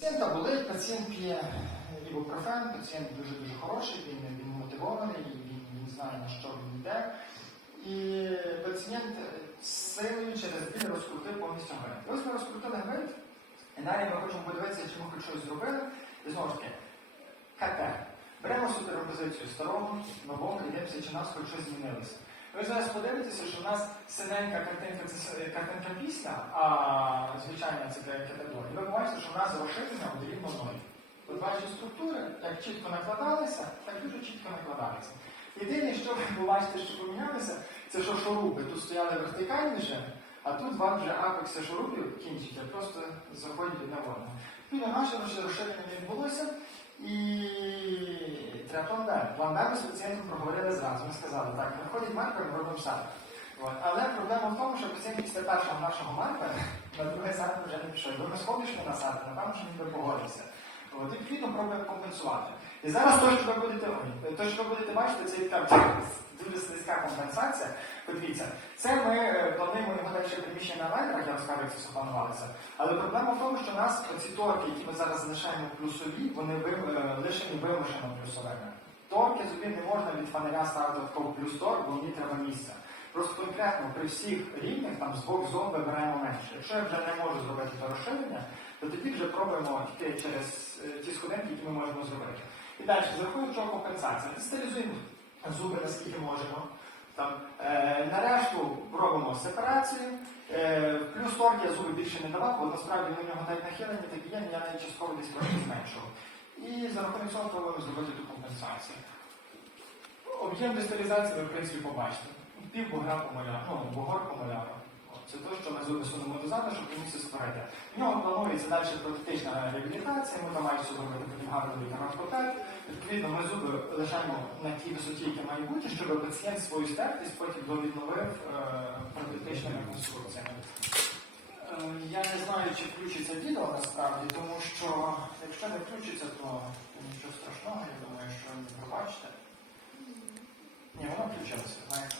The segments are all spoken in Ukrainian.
Пацієнта болить, пацієнт п'є ібупрофен, пацієнт дуже-дуже хороший, він, він мотивований, він, він знає, на що він йде. І пацієнт силою через біль розкрутив повністю гвинт. Ось ми розкрутили гвинт, і далі ми хочемо подивитися, чи ми щось зробили. І знову ж таки, КТ. Беремо суперпозицію старого, нового і дивимося, чи нас хоч щось змінилося. Ви зараз подивитеся, що в нас синенька картинка це с- картинка а звичайна це категорія. Ви бачите, що в нас розширення буде рівно ноль. От ваші структури, як чітко накладалися, так дуже чітко накладалися. Єдине, що ви бачите, що помінялося, це що шурупи тут стояли вертикальніше, а тут вам вже апекси шурупів кінчиться, просто заходять одне в на наше розширення не відбулося. Треба план Б. План Б ми з пацієнтом проговорили зразу. Ми сказали, так, виходить маркер, ми робимо. От. Але проблема в тому, що пацієнт після першого нашого маркера на другий сад вже не пішов. Якби ми сходимо на сад, напевно, що він би погодився. От, відповідно пробуємо компенсувати. І зараз те, що ви будете, те, що ви будете бачити, це така дуже слизька компенсація. Подивіться, це ми е, плануємо його я розкажу, як це. Але проблема в тому, що у нас ці торки, які ми зараз залишаємо плюсові, вони е, лишені вимушено плюсовими. Торки зубів не можна від фонаря ставити в плюс торк, бо мені треба місце. Просто конкретно при всіх рівнях там з двох зон вибираємо менше. Якщо я вже не можу зробити це розширення, то тоді вже пробуємо йти через е, ті сходинки, які ми можемо зробити. І далі, за рахунок чого компенсація. Стилізуємо зуби наскільки можемо. Там, е, нарешту робимо сепарацію. Е, плюс торг я зуби більше не давав, бо насправді в нього навіть нахилені, так є, я навіть частково десь трохи зменшував. І за рахунок цього пробуємо зробити ту компенсацію. Об'єм дисталізації ви, в принципі, побачите. Пів бугра помаляв, ну, бугор помоляра. Це те, що ми зуби сунемо дозаду, щоб місце створити. В нього планується далі практична реабілітація, ми там маємо зробити протигарний транспортер. Відповідно, ми зуби лишаємо на тій висоті, яка має бути, щоб пацієнт свою стертість потім довідновив е, практичними реконструкціями. Е, Я не знаю, чи включиться відео насправді, тому що якщо не включиться, то нічого страшного, я думаю, що ви побачите. Ні, воно включилося, знаєте.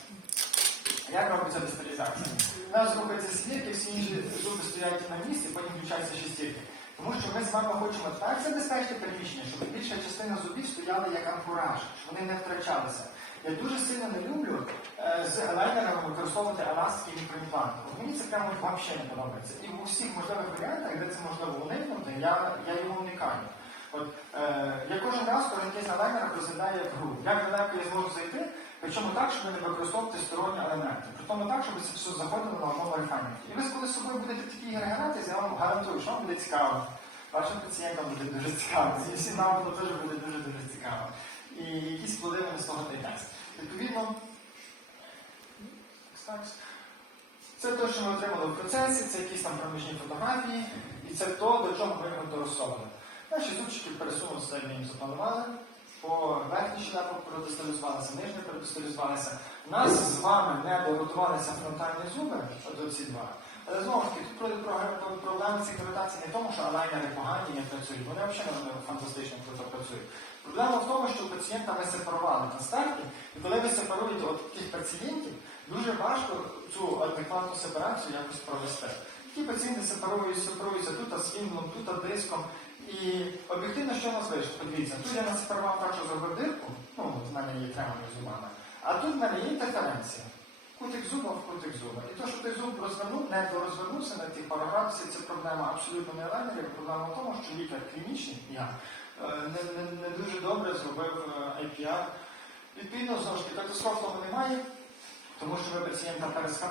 Як робиться дисталізація? Нас рухаються свірки, всі інші зуби стоять на місці, потім включаються шестірки. Тому що ми з вами хочемо так забезпечити переміщення, щоб більша частина зубів стояла як анкураж, щоб вони не втрачалися. Я дуже сильно не люблю е, з елайнерами використовувати еластики мікроімпланти. Мені це прямо взагалі не подобається. І у всіх можливих варіантах, де це можливо уникнути, я, я його уникаю. От, е, я кожен раз, коли якийсь елайнер розглядає гру, як далеко я зможу зайти, причому так, щоб ви не використовувати сторонні елементи. При тому так, щоб це все заходило на одному рефайнменті. І ви коли з собою будете такі генерати, я вам гарантую, що вам буде цікаво. Вашим пацієнтам буде дуже цікаво. І всім нам теж буде дуже-дуже цікаво. І якісь плоди вони з того дасть. Відповідно, це те, що ми отримали в процесі, це якісь там проміжні фотографії, і це то, до чого ми його доросовували. Наші зубчики пересунулися, як ми їм запланували. По верхній шляпу продисталізувалися, нижні продисталізувалися. У нас з вами не доротувалися фронтальні зуби, от оці два. Але знову ж таки, тут про- про- про- проблема цих ротацій не в тому, що алайнери погані не працюють. Вони взагалі фантастично круто працюють. Проблема в тому, що пацієнта ми сепарували на старті, і коли ви сепаруєте от таких пацієнтів, дуже важко цю адекватну сепарацію якось провести. Такі пацієнти сепаруються, сепаруються тут свінглом, тут диском. І об'єктивно, що у нас вийшло? Подивіться, тут я що зробив дирку, ну, в мене є тремами зубами, а тут в мене є інтерференція. Кутик зуба в кутик зуба. І то, що той зуб розвернув, не дорозвернувся на тих пару градусів, це проблема абсолютно не лайнерів, проблема в тому, що лікар клінічний, я, е, не, не, не дуже добре зробив е, IPR. Відповідно, знову ж таки, катастроф того немає, тому що ви пацієнта перескакали.